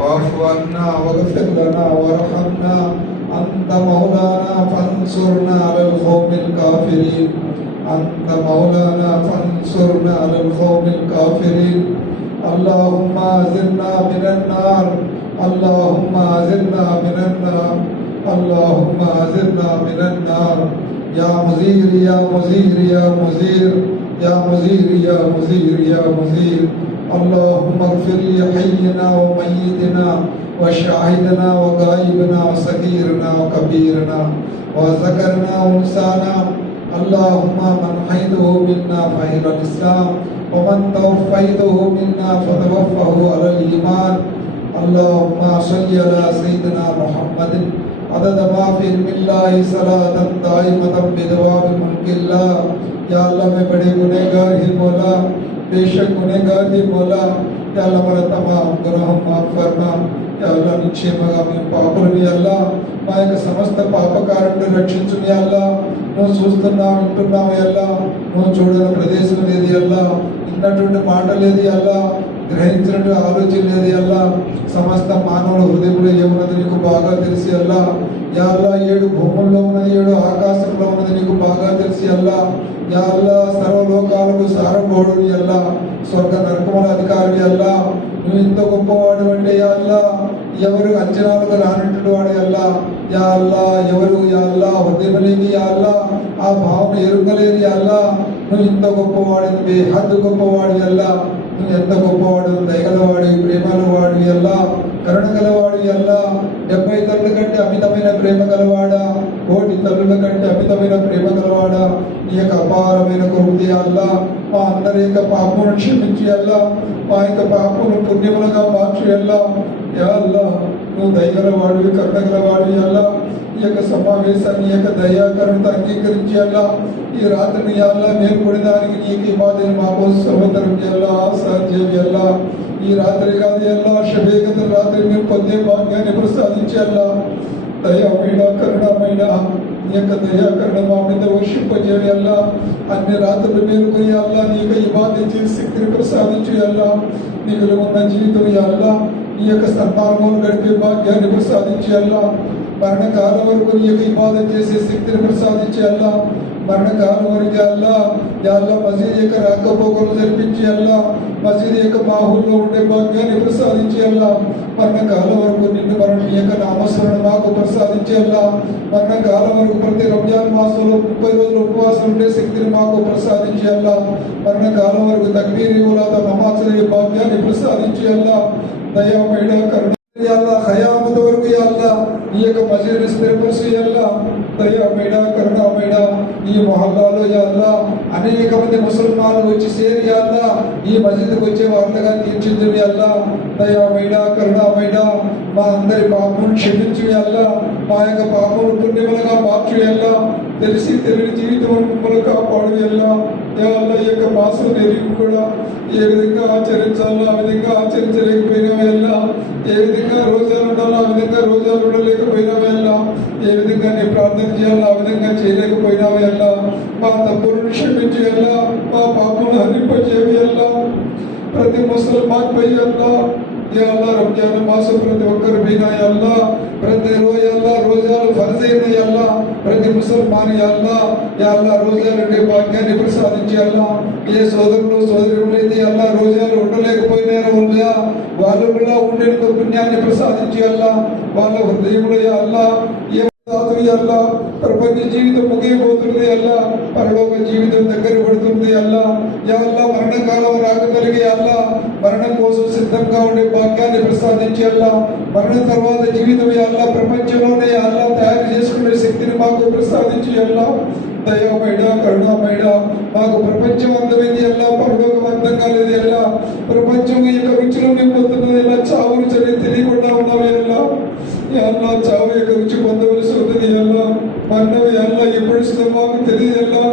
واعف عنا واغفر لنا وارحمنا. أنت مولانا فانصرنا على القوم الكافرين. أنت مولانا فانصرنا على القوم الكافرين. اللهم أزلنا من النار. اللهم أزلنا من النار. اللهم أزلنا من النار. يا مزير يا مزير يا مزير. يا مزير يا مزير يا مزير. اللهم اغفر لحينا وميتنا وشاهدنا وغائبنا وصغيرنا وكبيرنا وذكرنا وانسانا اللهم من حيده منا فإلى الإسلام ومن توفيته منا فتوفه على الإيمان اللهم صل على سيدنا محمد عدد ما في علم الله صلاة دائمة بدواب ملك الله یا اللہ میں بڑے گنہگار ہی مولا बेशक गुनहगार ही मौला या अल्लाह मेरा तमाम गुनाह माफ फरमा या अल्लाह నిశ్చయముగా మేము పాపులని అల్లా మా యొక్క సమస్త పాపకారుని రక్షించుని అల్లా నువ్వు చూస్తున్నావు వింటున్నావు అల్లా నువ్వు చూడని ప్రదేశం లేదు అల్లా విన్నటువంటి మాట లేదు అల్లా గ్రహించినట్టు ఆలోచన లేదు అల్లా సమస్త మానవుల హృదయంలో ఏమున్నది నీకు బాగా తెలిసి అల్లా యాల్లా ఏడు భూముల్లో ఉన్నది ఏడు ఆకాశంలో ఉన్నది నీకు బాగా తెలిసి అల్లా యాల్లా సర్వలోకాలకు సారభోడుని అల్లా స్వర్గ నరకముల అధికారి అల్లా నువ్వు ఇంత గొప్పవాడు అంటే యాల్లా ఎవరు అంచనాలకు రానట్టు వాడు అల్లా యాల్లా ఎవరు యాల్లా హృదయం లేని యాల్లా ఆ భావన ఎరుకలేని అల్లా నువ్వు ఇంత గొప్పవాడు బేహద్దు గొప్పవాడు అల్లా నువ్వు ఎంత గొప్పవాడు దయగలవాడు ప్రేమలవాడు అల్లా కరుణ గలవాడు అల్లా డెబ్బై తల్లుల కంటే అమితమైన ప్రేమ గలవాడా? కోటి తల్లుల కంటే అమితమైన ప్రేమ గలవాడా? నీ యొక్క అపారమైన కృపతి అల్లా? మా అందరి యొక్క పాపమును క్షమించి అల్లా. మా యొక్క పాపమును పుణ్యములుగా మార్చి అల్లా. యా అల్లా నువ్వు దయగలవాడివి కరుణగలవాడివి అల్లా. ఈ యొక్క సమావేశాన్ని ఈ యొక్క దయాకరణ అంగీకరించేలా ఈ రాత్రిని అల్లా మేల్కొనేదానికి నీకు ఈ బాధని మా కోసం సర్వతరం చేయాలా సాధ్యం ఈ రాత్రి కాదు అల్లా శబేగత రాత్రి మీరు పొందే భాగ్యాన్ని ప్రసాదించేలా. అల్లా దయామైన కరుణమైన నీ యొక్క దయాకరణ మా మీద వర్షింపజేవి అల్లా అన్ని రాత్రులు మేలుకొని అల్లా నీ యొక్క ఇబాధి చేసి శక్తిని ప్రసాదించి అల్లా నీకు ఉన్న జీవితం అల్లా నీ యొక్క సన్మార్గం గడిపే భాగ్యాన్ని ప్రసాదించి మరణకాలం వరకు నీ యొక్క ఇబాదం చేసే శక్తిని ప్రసాదించి అల్లా. మరణకాలం వరకు అల్లా అల్లా మసీద్ యొక్క రాకపోకలు జరిపించి అల్లా. మసీద్ యొక్క మాహుల్లో ఉండే భాగ్యాన్ని ప్రసాదించి అల్లా. మరణకాలం వరకు నిన్ను మరణ నీ యొక్క నామస్మరణ మాకు ప్రసాదించి అల్లా. మరణకాలం వరకు ప్రతి రంజాన్ మాసంలో ముప్పై రోజులు ఉపవాసం ఉండే శక్తిని మాకు ప్రసాదించి అల్లా. మరణకాలం వరకు తక్బీర్ ఉలాద నమాజుల భాగ్యాన్ని ప్రసాదించి అల్లా. దయామైన కరుణ యాల్లా హయామత వరకు యాల్లా ఈ యొక్క మసీదు స్థిరపరుసు యాల్లా దయా మేడా కరుణా మేడా ఈ మహల్లాలో యాల్లా అనేక మంది ముసల్మాన్లు వచ్చి సేరి యాల్లా ఈ మసీదుకు వచ్చే వార్తగా తీర్చిద్దు అల్లా. దయా మేడా కరుణా మేడా మా అందరి పాపం క్షమించు అల్లా. మా యొక్క పాపం పుణ్యములుగా మార్చు యాల్లా తెలిసి తెలియని జీవితం మమ్మల్ని కాపాడు ఎలా అల్లా ఈ యొక్క మాసం తెలివి కూడా ఏ విధంగా ఆచరించాలో ఆ విధంగా ఆచరించలేకపోయినా ఎలా ఏ విధంగా రోజాలు ఉండాలో ఆ విధంగా రోజాలు ఉండలేకపోయినా ఎలా ఏ విధంగా నీ ప్రార్థన చేయాలో ఆ విధంగా చేయలేకపోయినా ఎలా మా తప్పులను క్షమించి ఎలా మా పాపను హరింపజేవి ఎలా ప్రతి ముసల్మాన్ పై అల్లా యా అల్లా రంజాన్ మాసం ప్రతి ఒక్కరి మీద యా అల్లా ప్రతి రోజు అల్లా రోజాలు అల్లా ప్రతి ముసల్మాన్ అల్లా అల్లా రోజాలు ఉండే భాగ్యాన్ని ప్రసాదించి అల్లా ఏ సోదరులు సోదరులు అయితే అల్లా రోజాలు ఉండలేకపోయినారో ఉందా? వాళ్ళు కూడా ఉండే పుణ్యాన్ని ప్రసాదించి అల్లా వాళ్ళ హృదయములు అల్లా ఏ అల్లా ప్రపంచ జీవితం ముగిపోతుంది అల్లా పరలోక జీవితం దగ్గర పడుతుంది అల్లా యా అల్లా రాకగలిగే అల్లా మరణం కోసం సిద్ధంగా ఉండే భాగ్యాన్ని ప్రసాదించి అల్లా మరణం తర్వాత జీవితం అల్లా ప్రపంచంలోనే అల్లా తయారు చేసుకునే శక్తిని మాకు ప్రసాదించి అల్లా. దయామైడ కరుణామైడ మాకు ప్రపంచం అందమైంది ఎలా పరలోకం అర్థం కాలేదు ఎలా ప్రపంచం యొక్క రుచిలో నింపుతున్నది ఎలా చావు రుచి తెలియకుండా ఉన్నావు ఎలా ఎలా చావు యొక్క రుచి పొందవలసి ఉన్నది ఎలా మరణం ఎలా ఎప్పుడు మాకు తెలియదు ఎలా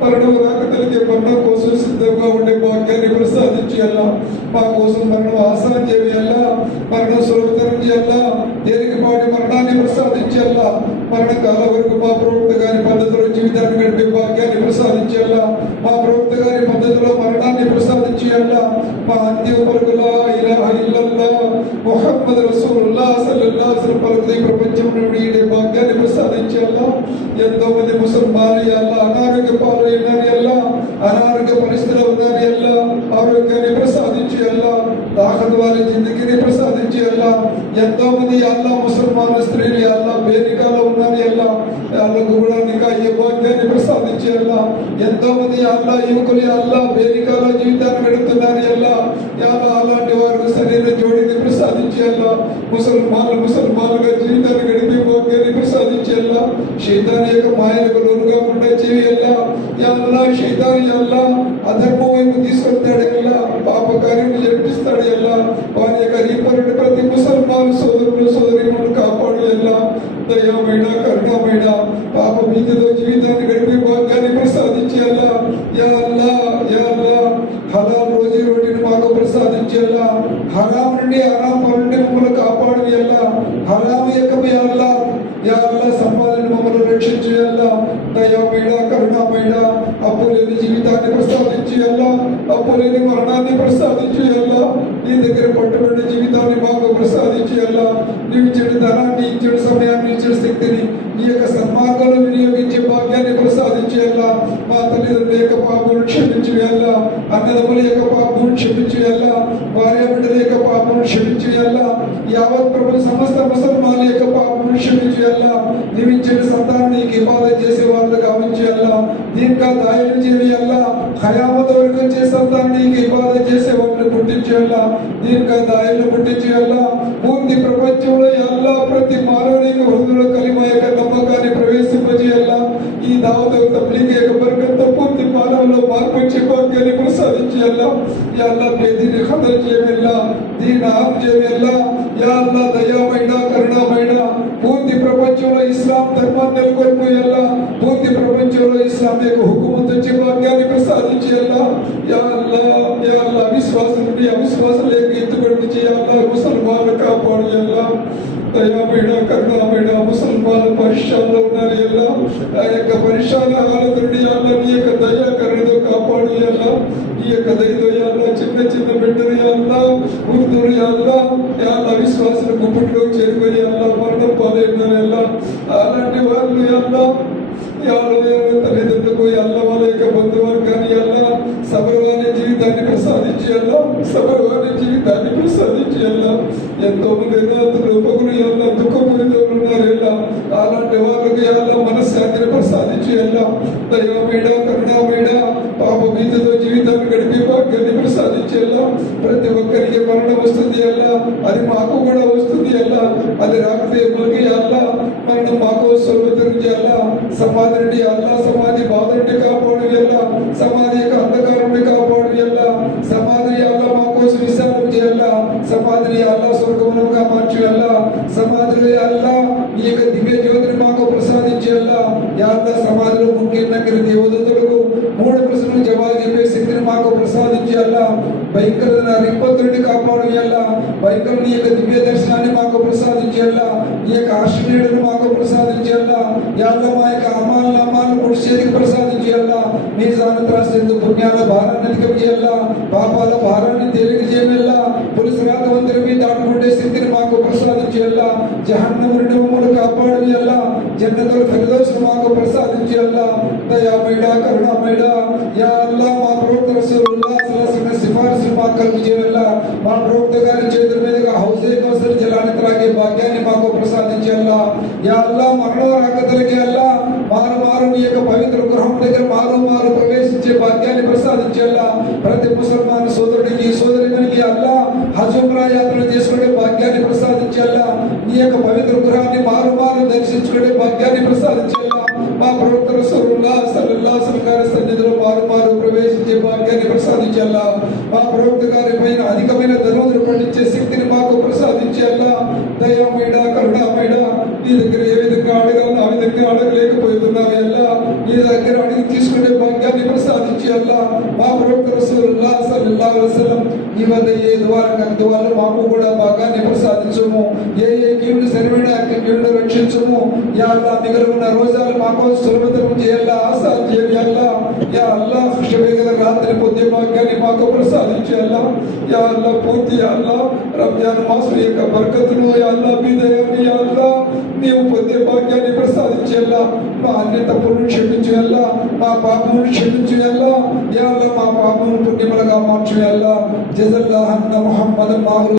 మరణం రాక తెలిగే మరణం కోసం సిద్ధంగా ఉండే భాగ్యాన్ని ప్రసాదించి ఎలా కోసం మరణం ఆసనం చేయాలి మరణం సులభతరం చేయాలా దేనికి పాటి మరణాన్ని ప్రసాదించి మరణ కాలం వరకు మా ప్రవక్త గారి పద్ధతిలో జీవితాన్ని గడిపే భాగ్యాన్ని ప్రసాదించి మా ప్రవక్త గారి పద్ధతిలో మరణాన్ని ప్రసాదించి మా అంత్య పరుగులా ఇలా ఇల్లల్లా. మొహమ్మద్ రసూల్లా సల్లల్లాహు అసలు వసల్లం ఈ ప్రపంచం నుండి భాగ్యాన్ని ప్రసాదించి అల్లా. ఎంతో మంది ముసల్మాన్లు అల్లా అనారోగ్య పాలు ఉన్నారు అల్లా అనారోగ్య పరిస్థితులు ఉన్నారు అల్లా ఆరోగ్యాన్ని ప్రసాదించి అల్లా తాకత్ వారి జిందగీని ప్రసాదించి అల్లా ఎంతో మంది అల్లా ముసల్మాన్ స్త్రీలు అల్లా వేదికలో ఉన్నారు అల్లా. వాళ్ళకు కూడా ఇంకా ఏ భాగ్యాన్ని ప్రసాదించి అల్లా. ఎంతో మంది అల్లా యువకులు అల్లా వేదికలో జీవితాన్ని గడుపుతున్నారు అల్లా. అల్లా అలాంటి వారికి శరీర జోడిని ప్రసాదించి అల్లా. ముసల్మాన్లు ముసల్మాన్లుగా జీవితాన్ని గడిపే భాగ్యాన్ని ప్రసాదించి శీతాన్ని యొక్క మాయలకు లోనుగా ఉండే చెవి అల్లా యా అల్లా శైతాన్ అల్లా అధర్మం వైపు తీసుకెళ్తాడు అల్లా పాప కార్యములు జరిపిస్తాడు అల్లా వారి యొక్క రీపరుడు ప్రతి ముసల్మాన్ సోదరులు సోదరిములు కాపాడు అల్లా దయామైన కరుణమైన పాప భీతితో జీవితాన్ని గడిపే భాగ్యాన్ని ప్రసాదించి అల్లా యా అల్లా యా అల్లా హలాల్ రోజు రోటిని మాకు ప్రసాదించి అల్లా హరాం నుండి హరాం నుండి మమ్మల్ని కాపాడు అల్లా హరాం యొక్క యా అల్లా యా అల్లా సంపాదన మమ్మల్ని రక్షించి అల్లా దయామైన కరుణమైన అప్పు లేని జీవితాన్ని ప్రసాదించి అల్లా అప్పు లేని మరణాన్ని ప్రసాదించి అల్లా నీ దగ్గర పట్టుబడిన జీవితాన్ని మాకు ప్రసాదించి అల్లా నీవు ఇచ్చిన ధనాన్ని ఇచ్చిన సమయాన్ని ఇచ్చిన శక్తిని నీ యొక్క సన్మార్గాలు వినియోగించే భాగ్యాన్ని ప్రసాదించి అల్లా మా తల్లిదండ్రుల యొక్క పాపను క్షమించి వెళ్ళ. అన్నదమ్ముల యొక్క పాపను క్షమించి అల్లా భార్య బిడ్డల యొక్క పాపను క్షమించి అల్లా యావత్ ప్రభు సమస్త ముసల్మాన్ల యొక్క పాపను క్షమించి అల్లా నిమించిన ఇచ్చిన సంతానం నీకు ఇబాద చేసే వాళ్ళు. కావించి అల్లా దీనికా దాయలు చేవి అల్లా హయామత వరకు వచ్చే సంతానం నీకు ఇబాద చేసే వాళ్ళని పుట్టించి అల్లా దీనికా దాయలు పుట్టించి అల్లా పూర్తి ప్రపంచంలో అల్లా ప్రతి మానవునికి హృదయంలో కలిమ యొక్క నమ్మకాన్ని ప్రవేశింపజేయాలా ఈ దావత తబ్లీగ్ యొక్క బరకత పూర్తి మానవులో మార్పు వచ్చే భాగ్యాన్ని ప్రసాదించేయాలా యా అల్లా బేదీని ఖతర్ చేయవల్లా దీన్ ఆప్ చేయవల్లా యా దయామైన కరుణమైన పూర్తి ప్రపంచంలో ఇస్లాం ధర్మాన్ని నెలకొల్పోయేలా పూర్తి ప్రపంచంలో ఇస్లాం యొక్క హుకుమత్ వచ్చే భాగ్యాన్ని ప్రసాదించి యా అల్లా యా అవిశ్వాసం నుండి అవిశ్వాసం లేక ఎత్తుబడి చేయాలా ముసల్మాన్లు కాపాడేయాలా దయామైన కరుణామైన ముసల్మాన్లు పరిశ్రమలో ఉన్నారు ఎలా ఆ యొక్క పరిశ్రమ హాలత నుండి నీ యొక్క దయా కరుణతో కాపాడు ఎలా ఈ యొక్క దయతో అల్లా చిన్న చిన్న బిడ్డలు ఎలా వృద్ధులు అల్లా ఎలా విశ్వాసుల గుప్పట్లో చేరుకొని అల్లా మరణం పాలైనారు ఎలా అలాంటి వాళ్ళు ఎలా తల్లిదండ్రులకు అల్ల వాళ్ళ యొక్క బంధువర్గాన్ని అల్ల సబరవాణి జీవితాన్ని ప్రసాదించి అల్ల సబరవాణి జీవితాన్ని ప్రసాదించి అల్ల ఎంతో మంది రూపకులు అల్ల అలాంటి హృదయాల్లో మనశ్శాంతిని ప్రసాదించి అల్ల కరుణా కరుణామేడ పాప భీతితో జీవితాన్ని గడిపే భాగ్యాన్ని ప్రసాదించి అల్ల ప్రతి ఒక్కరికి మరణం వస్తుంది అల్లా అది మాకు కూడా వస్తుంది అల్లా అది రాకపోతే మనకి అల్లా మరణం మాకు స్వల్పతరించి అల్ల సమాధి నుండి అల్లా సమాధి బాధ నుండి కాపాడు ఎల్ల సమాధి యొక్క అంధకారం నుండి కాపాడు ఎల్ల సమాధిని అల్లా మా కోసం విశాలం చేయాల సమాధిని అల్లా స్వర్గమునుగా మార్చి ఎల్ల సమాధిని అల్లా నీ యొక్క దివ్య జ్యోతిని మాకు ప్రసాదించేయాల యాళ్ళ సమాధిలో ముఖ్యంగా దేవదూతలకు మూడు ప్రశ్నలు జవాబు చెప్పే శక్తిని మాకు ప్రసాదించి ప్రసాదించేయాల భయంకరమైన రిప్పత్తుడిని కాపాడు ఎల్ల భయంకరుని యొక్క దివ్య దర్శనాన్ని మాకు ప్రసాదించి ప్రసాదించేయాల ఈ యొక్క ఆశ్రయుడిని మాకు ప్రసాదించి ప్రసాదించేయాల యాళ్ళ మా యొక్క అమ్మాలను అమ్మాలను పొడి ప్రసాదించి ప్రసాదించేయాల నీ సానత్రాసిందు పుణ్యాల భారాన్ని అధికం చేయాలా పాపాల భారాన్ని తేలిక చేయవల్ల పులిసి రాతవంతుల మీద దాటుకుంటే స్థితిని మాకు ప్రసాదించేయాల జహన్నము నుండి మమ్మల్ని కాపాడేయాల జన్నతుల ఫిరదోస్ మాకు ప్రసాదించేయాల దయామేడ కరుణామేడ యా అల్లా మా ప్రవక్త రసూలుల్లాహ్ సల్లల్లాహు మా సిఫారసులు మాకు మా ప్రవక్త గారి చేతుల మీదుగా హౌసే కౌసర్ జలాన్ని త్రాగే భాగ్యాన్ని మాకు ప్రసాదించేలా యా అల్లా మరణ రాకతలకి అల్లా మారు మారు నీ యొక్క పవిత్ర గృహం దగ్గర మారు మారు ప్రవేశించే భాగ్యాన్ని ప్రసాదించేలా ప్రతి ముసల్మాన్ సోదరుడికి సోదరిమనికి అల్లా హజుమ్రా యాత్ర చేసుకునే భాగ్యాన్ని ప్రసాదించేలా నీ యొక్క పవిత్ర గృహాన్ని మారు మారు దర్శించుకునే భాగ్యాన్ని ప్రసాదించేలా. మా ప్రవక్త సరుల్లా సల్లల్లాహు అలైహి సన్నిధిలో మారు మారు ప్రవేశించే భాగ్యాన్ని ప్రసాదించేలా? మా ప్రవక్త గారి పైన అధికమైన ధనోదరు పండించే శక్తిని మాకు ప్రసాదించేలా? దయామైడ కరుణామైడ నీ దగ్గర ఏ విధంగా అడగాలో ఆ విధంగా అడగలేకపోతున్నావు ఎలా నీ దగ్గర అడిగి తీసుకునే భాగ్యాన్ని ప్రసాదించి అల్లా మా ప్రవక్త సరుల్లా సల్లల్లాహు వసల్లం ఈ వద్ద ఏ ద్వారం ద్వారా మాకు కూడా బాగా భాగాన్ని సాధించము. ఏ ఏ కీడును సరిమైన యొక్క కీడును రక్షించము. యా అల్లా మిగిలి ఉన్న రోజాలు మాకు సులభతరం చేయాలా ఆసాధ్యం చేయాలా? యా అల్లా శుభగల రాత్రి పొద్దు భాగ్యాన్ని మాకు ప్రసాదించాలా యా అల్లా పూర్తి అల్లా రంజాన్ మాసం యొక్క బర్కతును యా అల్లా మీ దయని యా అల్లా నీవు పొందే భాగ్యాన్ని ప్రసాదించేలా మా అన్ని తప్పులను క్షమించేలా మా పాపమును క్షమించేలా యా అల్లా మా పాపమును పుణ్యములుగా మార్చేయాలా? جزاك الله عنا محمد الله